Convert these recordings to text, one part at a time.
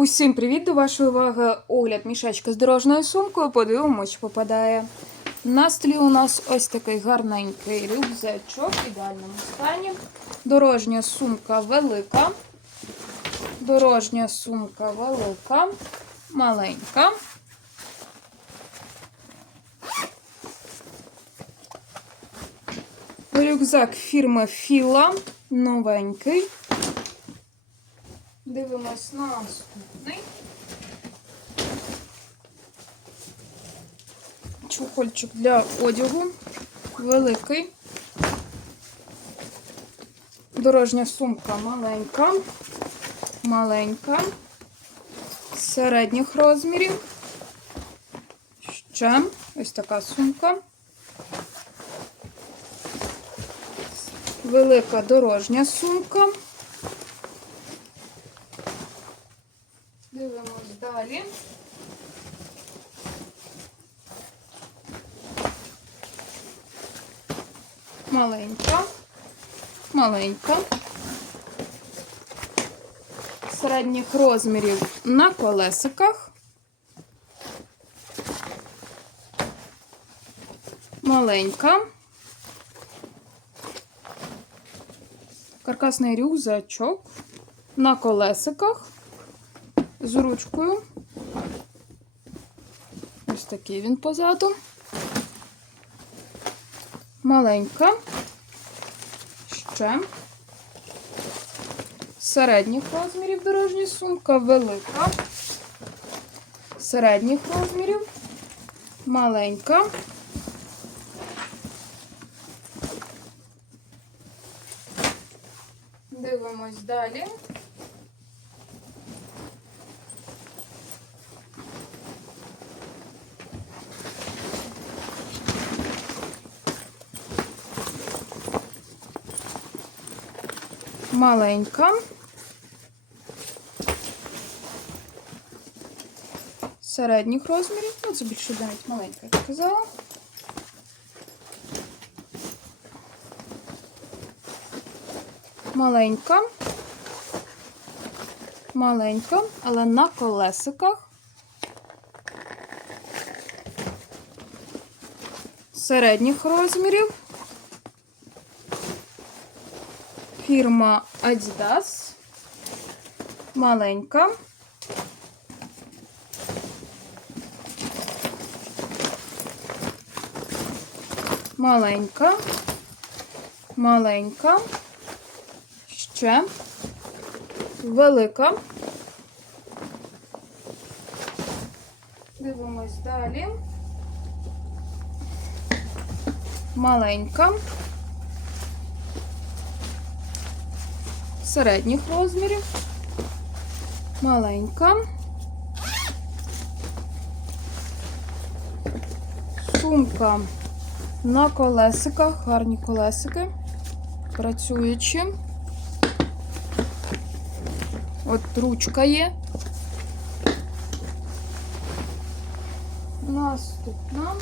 Усім привіт! До вашої уваги огляд мішечка з дорожньою сумкою. Подивимось, що попадає. На столі у нас ось такий гарненький рюкзачок в ідеальному стані. Дорожня сумка велика. Дорожня сумка велика, маленька. Рюкзак фірми Філа, новенький. Дивимось наступний. Чухольчик для одягу. Великий. Дорожня сумка маленька. Маленька. Середніх розмірів. Ще ось така сумка. Велика дорожня сумка. Дивимось далі. Маленька, маленька. Середніх розмірів на колесиках. Маленька. Каркасний рюкзачок на колесиках з ручкою. Ось такий він позаду. Маленька. Ще. Середніх розмірів дорожня сумка, велика. Середніх розмірів. Маленька. Дивимось далі. Маленька. Середніх розмірів. Ну, це більше навіть маленька, я сказала. Маленька. Маленька, але на колесиках. Середніх розмірів. Фірма Adidas. Маленька. Маленька. Маленька. Ще. Велика. Дивимось далі. Маленька. Середніх розмірів, маленька, сумка на колесиках, гарні колесики, працюючі. От ручка є. Наступна.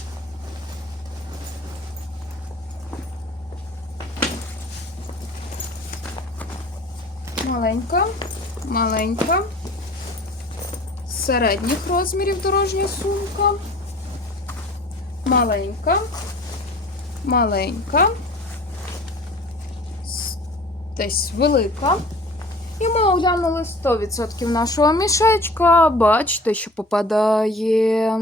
Маленька, маленька, середніх розмірів дорожня сумка, маленька, маленька, десь велика. І ми оглянули 100% нашого мішечка. Бачите, що попадає.